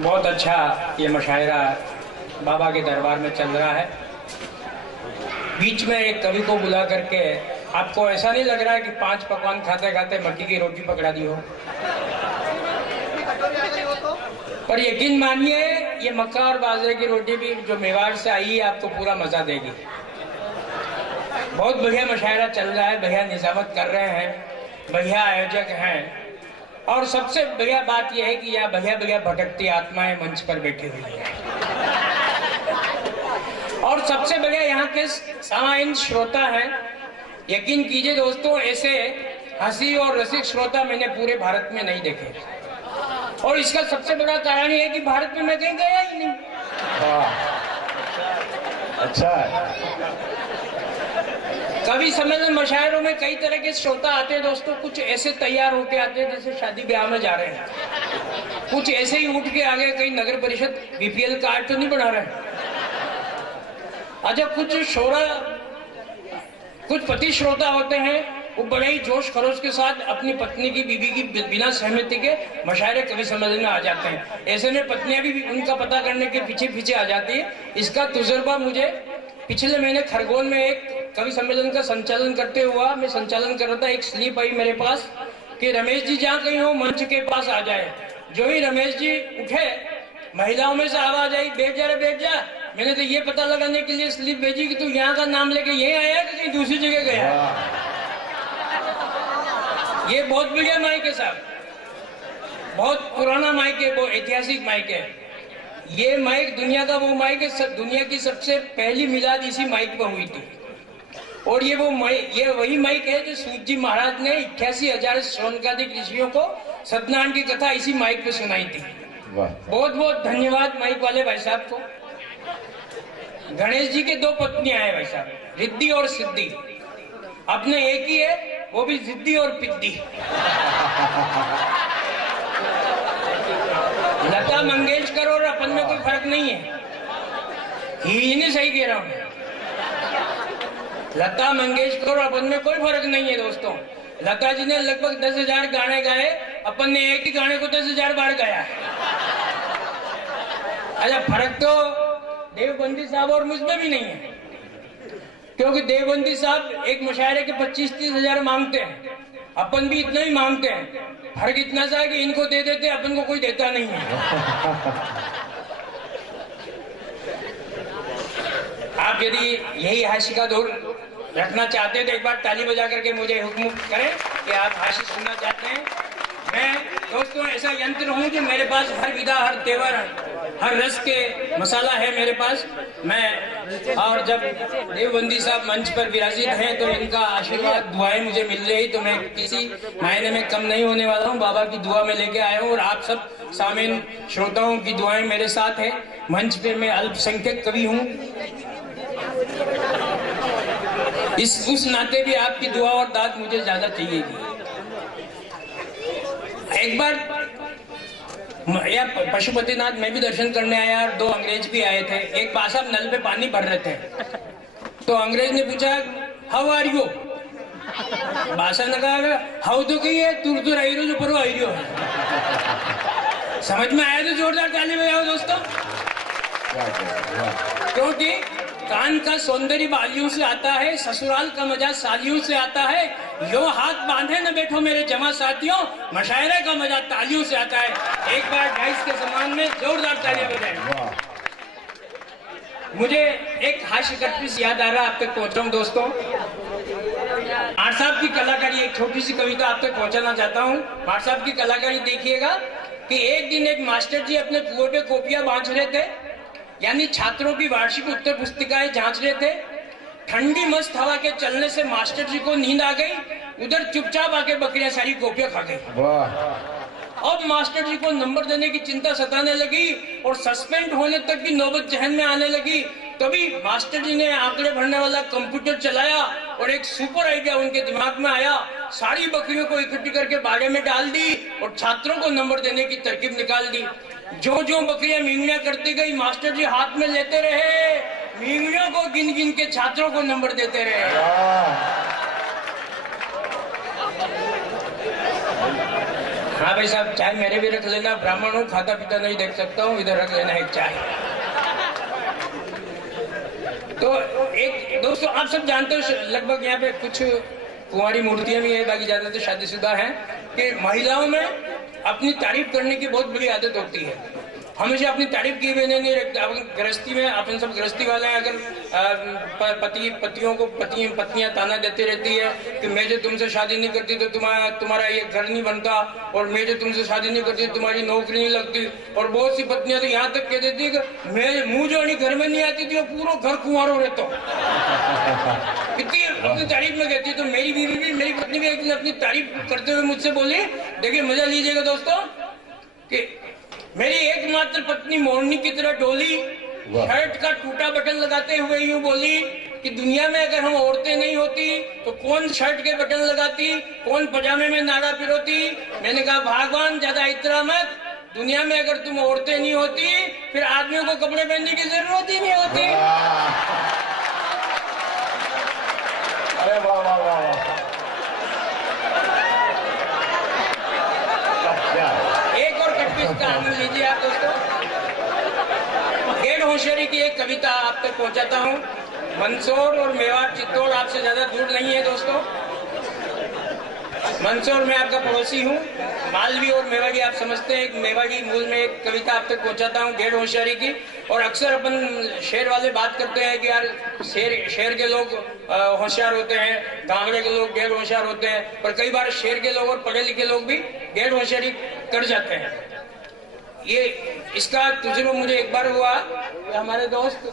बहुत अच्छा ये मुशायरा बाबा के दरबार में चल रहा है। बीच में एक कवि को बुला करके आपको ऐसा नहीं लग रहा है कि 5 पकवान खाते खाते मक्की की रोटी पकड़ा दी हो? पर यकीन मानिए ये मक्का और बाजरे की रोटी भी जो मेवाड़ से आई है आपको पूरा मजा देगी। बहुत बढ़िया मुशायरा चल रहा है, बढ़िया निजामत कर रहे हैं, बढ़िया आयोजक हैं। और सबसे बढ़िया बात यह है कि यहाँ बढ़िया बढ़िया भटकती आत्माएं मंच पर बैठी हुई है। और सबसे बढ़िया यहाँ के सामान्य श्रोता हैं। यकीन कीजिए दोस्तों, ऐसे हंसी और रसिक श्रोता मैंने पूरे भारत में नहीं देखे। और इसका सबसे बड़ा कारण ये है कि भारत में मैं कहीं गया ही नहीं। अच्छा, कवि सम्मेलन मुशायरों में कई तरह के श्रोता आते हैं दोस्तों। कुछ ऐसे तैयार होके आते हैं जैसे शादी ब्याह में जा रहे हैं, कुछ ऐसे ही उठ के आगे कहीं नगर परिषद बीपीएल कार्ड तो नहीं बना रहे हैं। अच्छा, कुछ पति श्रोता होते हैं, वो बड़े ही जोश खरोश के साथ अपनी पत्नी की बीवी की बिना सहमति के मुशायरे कवि सम्मेलन में आ जाते हैं। ऐसे में पत्नियां भी उनका पता करने के पीछे पीछे आ जाती है। इसका तजुर्बा मुझे पिछले महीने खरगोन में एक कवि सम्मेलन का संचालन करते हुआ, मैं संचालन कर रहा था, एक स्लिप आई मेरे पास कि रमेश जी जहाँ कहीं हो मंच के पास आ जाए। जो ही रमेश जी उठे, महिलाओं में से आवाज आई, बैठ जा रे बैठ जा। मैंने तो ये पता लगाने के लिए स्लिप भेजी कि तू यहाँ का नाम लेके यहीं आया कि कहीं दूसरी जगह गया। ये बहुत बढ़िया माइक है साहब, बहुत पुराना माइक है, बहुत ऐतिहासिक माइक है। ये माइक दुनिया का वो माइक है, दुनिया की सबसे पहली मिलाद इसी माइक पर हुई थी। और ये वही माइक है जो सूत जी महाराज ने 88,000 शौनकादिक ऋषियों को सत्यनारायण की कथा इसी माइक पे सुनाई थी। बहुत बहुत धन्यवाद माइक वाले भाई साहब को। गणेश जी के 2 पत्नियां हैं भाई साहब, रिद्धि और सिद्धि। अपने एक ही है, वो भी जिद्दी और पिद्दी। लता मंगेशकर और अपन में कोई फर्क नहीं है। ही नहीं सही कह रहा हूं, लता मंगेशकर और अपन में कोई फर्क नहीं है दोस्तों। लता जी ने लगभग 10,000 गाने गाए, अपन ने एक ही गाने को 10,000 बार गाया। अच्छा, फर्क तो देवबंदी साहब और मुझ में भी नहीं है, क्योंकि देवबंदी साहब एक मुशायरे के 25-30 हजार मांगते हैं, अपन भी इतना ही मांगते हैं। फर्क इतना सा है कि इनको दे देते, अपन को कोई देता नहीं है। आप यदि यही हाशी का दौर रखना चाहते हैं तो एक बार ताली बजा करके मुझे हुक्म करें कि आप हाशी सुनना चाहते हैं। मैं दोस्तों ऐसा यंत्र हूं कि मेरे पास हर विधा, हर तेवर, हर रस के मसाला है मेरे पास। मैं और जब देवबंदी साहब मंच पर विराजित हैं तो इनका आशीर्वाद, दुआएं मुझे मिल रही, तो मैं किसी मायने में कम नहीं होने वाला हूं। बाबा की दुआ में लेके आया हूं और आप सब सामीन श्रोताओं की दुआएं मेरे साथ है। मंच पे मैं अल्पसंख्यक कवि हूं, उस नाते भी आपकी दुआ और दाद मुझे ज्यादा चाहिए। एक बार या पशुपतिनाथ में भी दर्शन करने आया और 2 अंग्रेज भी आए थे। एक बार साहब नल पे पानी भर रहे थे, तो अंग्रेज ने पूछा हाउ आर यू। भाषा ने कहा हाउ तो कही है, तुर तो रही जो पर आई रही। समझ में आया तो जोरदार ताली बजाओ दोस्तों। क्योंकि कान का सौंदर्य बालियों से आता है, ससुराल का मजा सालियों से आता है। यो हाथ बांधे न बैठो मेरे जमा साथियों, मुशायरे का मजा तालियों से आता है। एक बार डाइस के सम्मान में जोरदार ताली बजाएं। मुझे एक हास्य कटपीस याद आ रहा, आप तक पहुंचाऊं दोस्तों। आठ साहब की कलाकारी, एक छोटी सी कविता आप तक पहुंचाना चाहता हूं। आठ साहब की कलाकारी देखिएगा कि एक दिन एक मास्टर जी अपने कुएं पे कॉपियां बांट रहे थे, यानी छात्रों की वार्षिक उत्तर पुस्तिकाएं जांच रहे थे। ठंडी मस्त हवा के चलने से मास्टर जी को नींद आ गई, उधर चुपचाप आके बकरियां सारी कॉपियां खा गई। अब मास्टर जी को नंबर देने की चिंता सताने लगी और सस्पेंड होने तक की नौबत जहन में आने लगी। तभी मास्टर जी ने आंकड़े भरने वाला कंप्यूटर चलाया और एक सुपर आइडिया उनके दिमाग में आया। सारी बकरियों को इकट्ठी करके बाड़े में डाल दी और छात्रों को नंबर देने की तरकीब निकाल दी। जो जो बकरियां मींगड़ियां करती गई, मास्टर जी हाथ में लेते रहे, मींगड़ियों को गिन गिन के छात्रों को नंबर देते रहे। हाँ भाई साहब, चाय मेरे भी रख लेना, ब्राह्मण हूँ, खाता पीता नहीं, देख सकता हूँ, इधर रख लेना एक चाय। तो एक दोस्तों, आप सब जानते हो लगभग यहाँ पे कुछ कुंवारी मूर्तियां भी है, बाकी ज्यादातर शादीशुदा हैं, कि महिलाओं में अपनी तारीफ करने की बहुत बड़ी आदत होती है। हमेशा अपनी तारीफ की भी नहीं रखते। अपन गृहस्थी में, अपन सब गृहस्थी वाले हैं, अगर पतियों को पत्नियां ताना देती रहती है कि मैं जो तुमसे शादी नहीं करती तो तुम्हारा ये घर नहीं बनता, और मैं जो तुमसे शादी नहीं करती तुम्हारी नौकरी नहीं लगती, और बहुत सी पत्नियां तो यहाँ तक कह देती है कि मैं मुँह जो घर में नहीं आती थी और पूरा घर कुंवारो रहता हूँ, कितनी अपनी तारीफ में कहती है। तो मेरी बीवी भी, मेरी पत्नी भी एक दिन अपनी तारीफ करते हुए मुझसे बोली, देखिए मजा लीजिएगा दोस्तों, कि मेरी एकमात्र पत्नी मोरनी की तरह डोली, शर्ट का टूटा बटन लगाते हुए यूं बोली कि दुनिया में अगर हम औरतें नहीं होती तो कौन शर्ट के बटन लगाती, कौन पजामे में नाड़ा पिरोती। मैंने कहा भगवान ज्यादा इतना मत, दुनिया में अगर तुम औरतें नहीं होती फिर आदमियों को कपड़े पहनने की जरूरत ही नहीं होती। अरे वाह वाह वाह, एक और कटपीस का आनंद लीजिए आप दोस्तों। गेड़ होशियारी की एक कविता आप तक पहुंचाता हूं। मंदसौर और मेवाड़ चित्तौड़ आपसे ज्यादा दूर नहीं है दोस्तों। मंदसौर में आपका पड़ोसी हूँ, मालवी और मेवाड़ी आप समझते हैं, एक मेवाड़ी मूल में एक कविता आप तक पहुंचाता हूँ गेड़ होशियारी की। और अक्सर अपन शहर वाले बात करते हैं कि यार शहर के लोग होशियार होते हैं, गांवड़े के लोग गैर होशियार होते हैं, पर कई बार शहर के लोग और पढ़े लिखे लोग भी गैर होशियारी कर जाते हैं। ये इसका तजुर्बा मुझे एक बार हुआ, हमारे दोस्त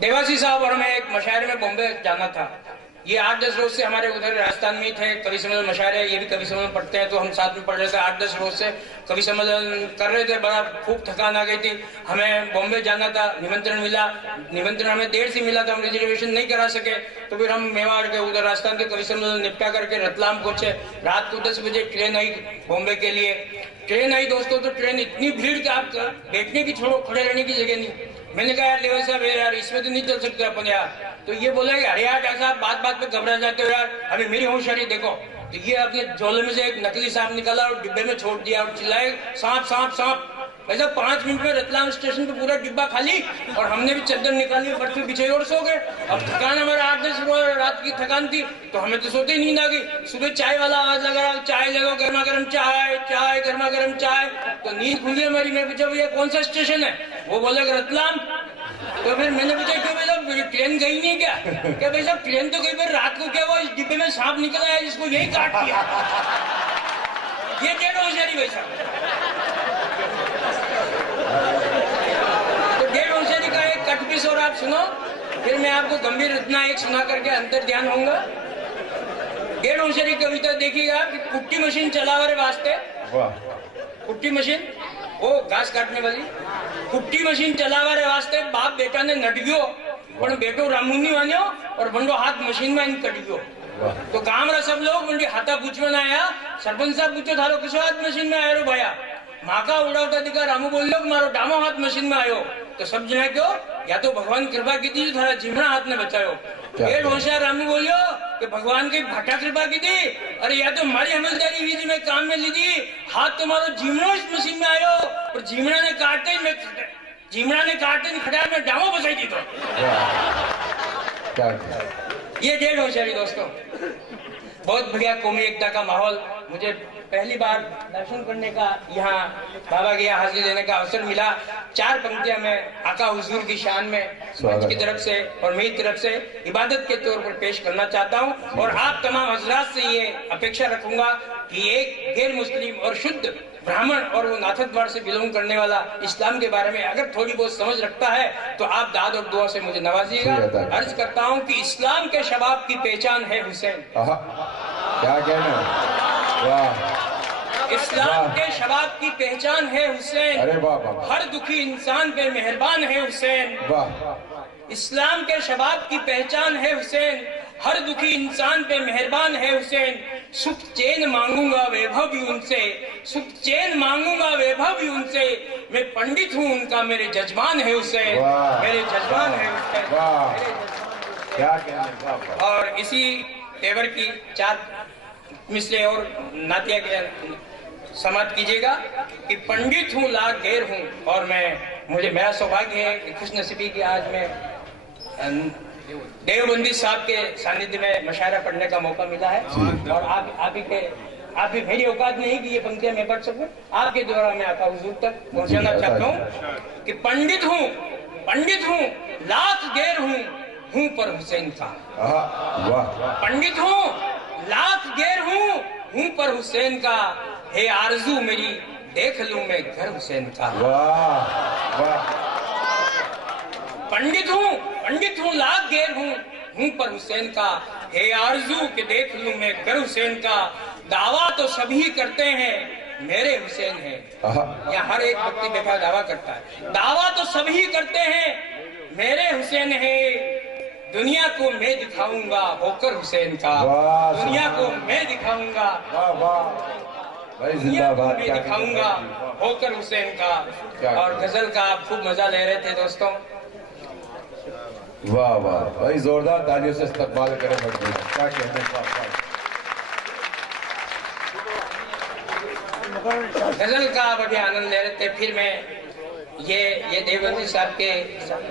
देवासी साहब और मैं एक मशायरे में बॉम्बे जाना था। ये 8-10 रोज से हमारे उधर राजस्थान में ही थे, कवि सम्मेलन मशायरे, ये भी कवि सम्मेलन पढ़ते हैं, तो हम साथ में पढ़ रहे थे। 8-10 रोज से कवि सम्मेलन कर रहे थे, बड़ा खूब थकान आ गई थी। हमें बॉम्बे जाना था, निमंत्रण मिला, निमंत्रण हमें देर से मिला था, हम रिजर्वेशन नहीं करा सके। तो फिर हम मेवाड़ के उधर राजस्थान के कवि सम्मेलन निपटा करके रतलाम पहुंचे। रात को 10 बजे ट्रेन आई बॉम्बे के लिए। ट्रेन आई दोस्तों, तो ट्रेन इतनी भीड़ कि आप बैठने की छोड़ो, खड़े रहने की जगह नहीं। मैंने कहा यार लेवल साहब यार इसमें तो नहीं चल सकते अपन यार। तो ये बोला कि अरे यार डॉक्टर साहब बात बात पे घबरा जाते हो यार, अभी मेरी होशियारी देखो। तो ये अपने झोले में से एक नकली सांप निकाला और डिब्बे में छोड़ दिया और चिल्लाए सांप सांप सांप। वैसे 5 मिनट में रतलाम स्टेशन पे पूरा डिब्बा खाली, और हमने भी चादर निकाली, बर्फ में बिछे और सो गए। अब थकान हमारा 8-10 रात की थकान थी, तो हमें तो सोते ही नींद आ गई। सुबह चाय वाला आवाज लगा, चाय लगो, गर्मा गर्म चाय, चाय गर्मा गर्म चाय। तो नींद खुली हमारी। मैं पूछा भैया कौन सा स्टेशन है? वो बोले रतलाम। तो फिर मैंने पूछा क्यों भाई साहब ट्रेन गई नहीं क्या? क्या भाई साहब ट्रेन तो गई, फिर रात को क्या हुआ, इस डिब्बे में सांप निकला है जिसको यही काट दिया। ये क्या होशियारी भाई साहब? तो डेढ़ होशियारी का एक कट पीस और आप सुनो, फिर मैं आपको गंभीर रचना एक सुना करके अंतर ध्यान होऊंगा। डेढ़ होशियारी कविता देखिएगा कि कुट्टी मशीन चलावे वास्ते, कुट्टी मशीन वो घास काटने वाली कुट्टी मशीन चलावा रे वास्ते बाप बेटा ने नट गयो, पण बेटो रामुनी वान्यो और बंडो हाथ मशीन में कट गयो। तो गांव रा सब लोग बंडी हाथा पूछवाना आया, सरपंच साहब पूछो थारो किसो हाथ मशीन में आयो रो भैया? माका उड़ावता दिखा रामू बोलियो मारो डामो हाथ मशीन में आयो। तो सब जना क्यों, या तो भगवान कृपा की थी थारा जीवना हाथ ने बचायो। ये होशियार रामू बोलियो कि भगवान की भाटा कृपा की थी, अरे या तो हमारी अमलदारी हुई थी, मैं काम में ली थी, हाथ तुम्हारा जीवना इस मशीन में आयो, और जीवना ने काटते खड़ा में डामो बचाई दी। तो ये डेढ़ होशियारी दोस्तों। बहुत बढ़िया कौमी एकता का माहौल। मुझे पहली बार दर्शन करने का, यहाँ बाबा के यहाँ हाजिरी देने का अवसर मिला। 4 पंक्तियां मैं आका हुजूर की शान में मंच की तरफ से और मेरी तरफ से इबादत के तौर पर पेश करना चाहता हूँ। और आप तमाम हजरात से ये अपेक्षा रखूंगा कि एक गैर मुस्लिम और शुद्ध ब्राह्मण और वो नाथद्वार से बिलोंग करने वाला इस्लाम के बारे में अगर थोड़ी बहुत समझ रखता है तो आप दाद और दुआ से मुझे नवाजिएगा। अर्ज करता हूँ कि इस्लाम के शबाब की पहचान है हुसैन। क्या कहना, वाह। इस्लाम के शबाब की पहचान है हुसैन, अरे वाह। हर दुखी इंसान पे मेहरबान है हुसैन। वाह। इस्लाम के शबाब की पहचान है हुसैन, हर दुखी इंसान पे मेहरबान है हुसैन। सुख चैन मांगूंगा वैभव भी उनसे, सुख चैन मांगूंगा वैभव भी उनसे, मैं पंडित हूँ उनका मेरे जजमान है हुसैन, मेरे जजमान है हुसैन। क्या कहना। और इसी तेवर की 4 मिसरे और नातिया के समाप्त कीजिएगा कि पंडित हूँ लाख गैर हूँ, और मुझे मेरा सौभाग्य है कि खुशनसीबी की आज मैं देवबंदी साहब के सानिध्य में मशायरा पढ़ने का मौका मिला है। और आप भी मेरी औकात नहीं कि ये पंक्तियां मैं पढ़ सकूं, आपके द्वारा मैं आका हुजूर तक पहुंचाना चाहता हूँ कि पंडित हूँ लाख गैर हूँ पर हुसैन का। पंडित हूँ लाख गैर हूँ पर हुसैन का, हे आरजू मेरी देख लूं मैं घर हुसैन का। पंडित हूँ लाख गैर हूँ पर हुसैन का, हे आरजू के देख लूं मैं घर हुसैन का। दावा तो सभी करते हैं मेरे हुसैन है। यहाँ हर एक व्यक्ति बेकार दावा करता है। दावा तो सभी करते हैं मेरे हुसैन है, दुनिया को मैं दिखाऊंगा होकर हुसैन का। दुनिया को मैं दिखाऊंगा, दुनिया को मैं दिखाऊंगा होकर हुसैन का। और गजल का आप खूब मजा ले रहे थे दोस्तों। वाह वाह भाई, जोरदार तालियों से इस्तकबाल करें। क्या कहते गजल का बड़े आनंद ले रहे थे। फिर मैं ये देवबंदी साहब के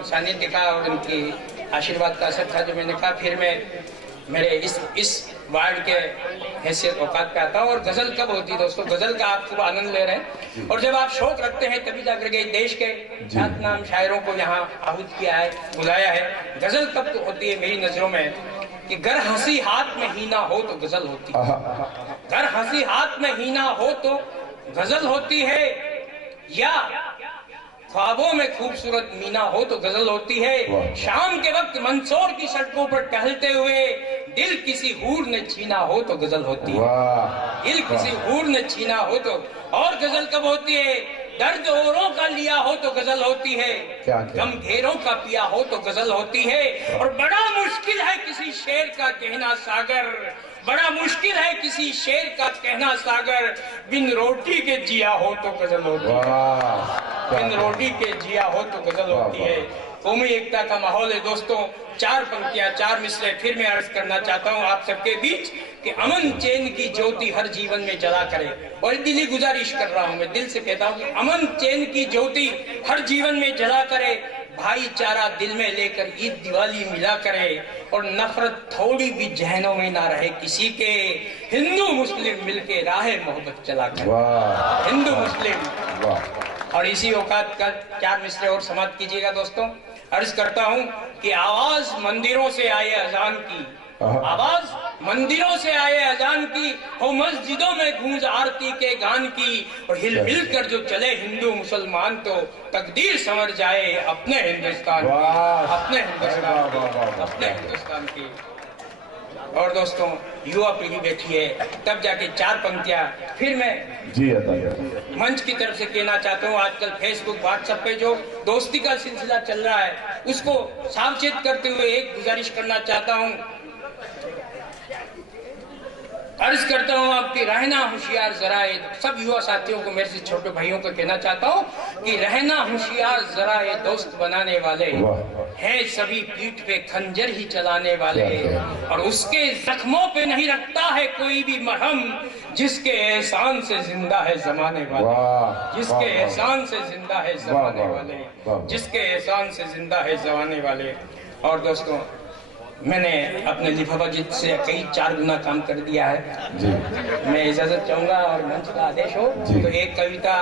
सानिध्य का और उनकी आशीर्वाद का असर था जो मैंने कहा। फिर मैं मेरे इस वार्ड के हैसियत औकात पे आता हूँ। और गजल कब होती है दोस्तों? गजल का आप खूब आनंद ले रहे हैं और जब आप शौक रखते हैं तभी जाकर के देश के ख्यातनाम शायरों को यहाँ आहूत किया है, बुलाया है। गजल कब तो होती है मेरी नजरों में कि घर हंसी हाथ में ही ना हो तो गजल होती है। घर हंसी हाथ में ही ना हो तो गजल होती है, या ख्वाबों में खूबसूरत मीना हो तो गजल होती है। शाम के वक्त मंदसौर की सड़कों पर टहलते हुए दिल किसी हूर ने छीना हो तो गजल होती है। दिल किसी हूर ने छीना हो तो। और गजल कब होती है? दर्द औरों का लिया हो तो गजल होती है, गम घेरों का पिया हो तो गजल होती है। और बड़ा मुश्किल है किसी शेर का कहना सागर, बड़ा मुश्किल है किसी शेर का कहना सागर, बिन रोटी के जिया हो तो गजल होती है। बिन रोटी के जिया हो तो गजल होती है। कौमी एकता का माहौल है दोस्तों। चार पंक्तियां, चार मिसरे फिर मैं अर्ज करना चाहता हूं आप सबके बीच कि अमन चैन की ज्योति हर जीवन में जला करे। और दिली गुजारिश कर रहा हूं, मैं दिल से कहता हूं कि अमन चैन की ज्योति हर जीवन में जला करे, भाईचारा दिल में लेकर ईद दिवाली मिला करे, और नफरत थोड़ी भी जहनों में ना रहे किसी के, हिंदू मुस्लिम मिलके राह मोहब्बत चला करे। हिंदू मुस्लिम। और इसी औकात का चार मिसरे और समाप्त कीजिएगा दोस्तों। अर्ज करता हूं कि आवाज मंदिरों से आए अजान की, आवाज मंदिरों से आए अजान की, हो मस्जिदों में गूंज आरती के गान की, और हिल मिल कर जो चले हिंदू मुसलमान तो तकदीर समझ जाए अपने हिंदुस्तान, अपने हिंदुस्तान की। और दोस्तों युवा पीढ़ी बैठी है, तब जाके चार पंक्तियां फिर मैं मंच की तरफ से कहना चाहता हूँ। आजकल फेसबुक व्हाट्सएप पे जो दोस्ती का सिलसिला चल रहा है उसको सावचेत करते हुए एक गुजारिश करना चाहता हूँ। अर्ज करता हूँ आपकी रहना होशियार जरा, सब युवा साथियों को, मेरे से छोटे भाइयों को कहना चाहता हूँ कि रहना होशियार जरा, ये दोस्त बनाने वाले हैं सभी पीठ पे खंजर ही चलाने वाले, और उसके जख्मों पे नहीं रखता है कोई भी मरहम, जिसके एहसान से जिंदा है जमाने वाले, जिसके एहसान से जिंदा है जमाने वाले, जिसके एहसान से जिंदा है जमाने वाले। और दोस्तों मैंने अपने लिफाफाजित से कई 4 गुना काम कर दिया है जी। मैं इजाजत चाहूंगा और मंच का आदेश हो तो एक कविता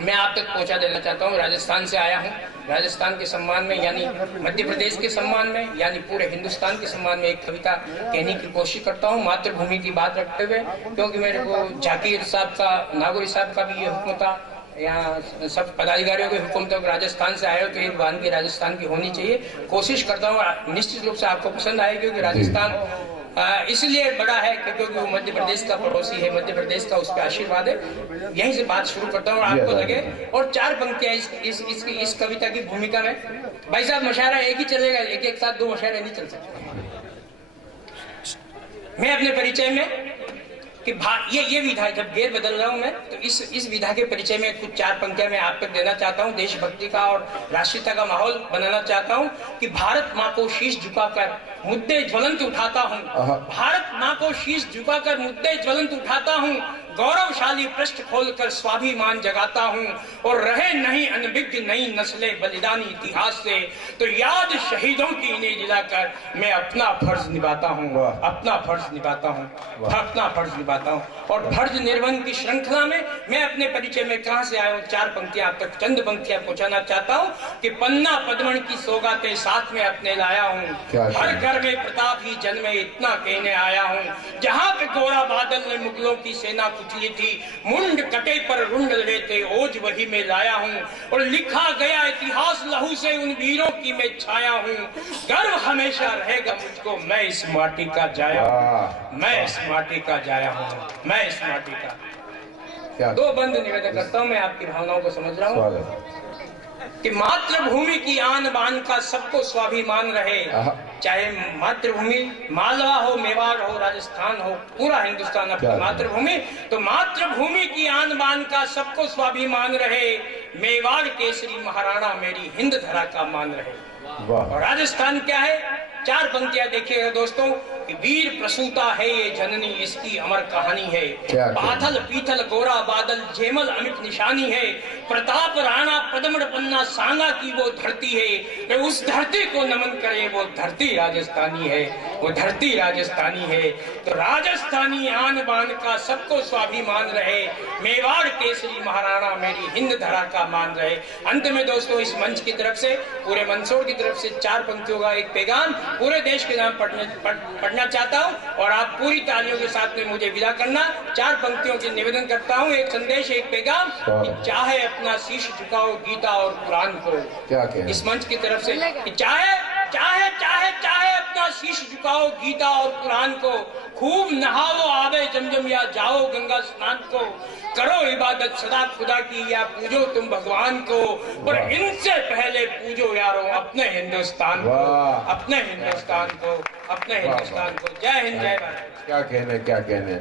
मैं आप तक पहुंचा देना चाहता हूं। राजस्थान से आया हूं, राजस्थान के सम्मान में यानी मध्य प्रदेश के सम्मान में यानी पूरे हिंदुस्तान के सम्मान में एक कविता कहने की कोशिश करता हूं, मातृभूमि की बात रखते हुए, क्योंकि मेरे को जाकिर साहब का, नागौरी साहब का भी ये हुक्म था, यहाँ सब पदाधिकारियों के हुक्म तक राजस्थान से आए हो तो एक वाहन की राजस्थान की होनी चाहिए। कोशिश करता हूँ निश्चित रूप से आपको पसंद आए, क्योंकि राजस्थान इसलिए बड़ा है क्योंकि वो मध्य प्रदेश का पड़ोसी है, मध्य प्रदेश का उसका आशीर्वाद है। यहीं से बात शुरू करता हूँ आपको लगे। और 4 पंक्तियां इस कविता की भूमिका में। भाई साहब मुशायरा एक ही चलेगा, एक साथ 2 मुशायरे नहीं चल सकते। मैं अपने परिचय में कि ये विधा, जब गेर बदल रहा हूं मैं, तो इस विधा के परिचय में कुछ 4 पंक्तियां मैं आप तक देना चाहता हूं। देशभक्ति का और राष्ट्रीयता का माहौल बनाना चाहता हूं कि भारत माँ को शीश झुकाकर मुद्दे ज्वलंत उठाता हूं, भारत माँ को शीश झुकाकर मुद्दे ज्वलंत उठाता हूं, गौरवशाली पृष्ठ खोलकर स्वाभिमान जगाता हूं, और रहे नहीं अनभिज्ञ नई नस्लें बलिदानी इतिहास से, तो याद शहीदों की इन्हें दिलाकर मैं अपना फर्ज निभाता हूं, अपना फर्ज निभाता हूं, अपना फर्ज निभाता हूं। और फर्ज निर्वहन की श्रृंखला में मैं अपने परिचय में कहां से आया हूं, 4 पंक्तियां आप तक, चंद पंक्तियां पहुंचाना चाहता हूं कि पन्ना पद्मन की सौगातें साथ में अपने लाया हूं, हर घर में प्रताप ही जन्मे इतना कहने आया हूं, जहां पे गोरा बादल ने मुगलों की सेना कुचली थी, मुंड कटे पर रुंड लेते ओज वही में लाया हूं, और लिखा गया इतिहास लहू से उन वीरों की मैं छाया हूं, गर्व हमेशा रहेगा मुझको मैं इस माटी का जाया हूं, मैं इस माटी का जाया हूं, मैं इस माटी का। 2 बंद निवेदन करता हूं, मैं आपकी भावनाओं को समझ रहा हूं कि मातृभूमि की आन बान का सबको स्वाभिमान रहे, चाहे मातृभूमि मालवा हो, मेवाड़ हो, राजस्थान हो, पूरा हिंदुस्तान अपनी मातृभूमि, तो मातृभूमि की आन बान का सबको स्वाभिमान रहे, मेवाड़ केसरी महाराणा मेरी हिंद धरा का मान रहे। और राजस्थान क्या है, 4 पंक्तियां देखिएगा दोस्तों कि वीर प्रसूता है ये जननी, इसकी अमर कहानी है, पाथल पीथल गोरा बादल जेमल अमित निशानी है, प्रताप राणा पदमड़ पन्ना सांगा की वो धरती है, तो उस धरती को नमन करे, वो धरती राजस्थानी है, वो धरती राजस्थानी है। तो राजस्थानी आन बान का सबको स्वाभिमान रहे, मेवाड़ केसरी महाराणा मेरी हिंद धरा का मान रहे। अंत में दोस्तों इस मंच की तरफ से, पूरे मंदसौर की तरफ से 4 पंक्तियों का एक पैगाम पूरे देश के नाम पढ़ना चाहता हूं, और आप पूरी तालियों के साथ में मुझे विदा करना। 4 पंक्तियों के निवेदन करता हूं, एक संदेश, एक पैगाम कि चाहे अपना शीश झुकाओ गीता और कुरान को, क्या इस मंच की तरफ से कि चाहे चाहे चाहे चाहे अपना शीश झुकाओ गीता और कुरान को, खूब नहाओ आवे जमजम या जाओ गंगा स्नान को, करो इबादत सदा खुदा की या पूजो तुम भगवान को, और इनसे पहले पूजो यारो अपने हिंदुस्तान को, अपने हिंदुस्तान को, अपने हिंदुस्तान को। जय हिंद, जय भारत। क्या कहने, क्या कहने।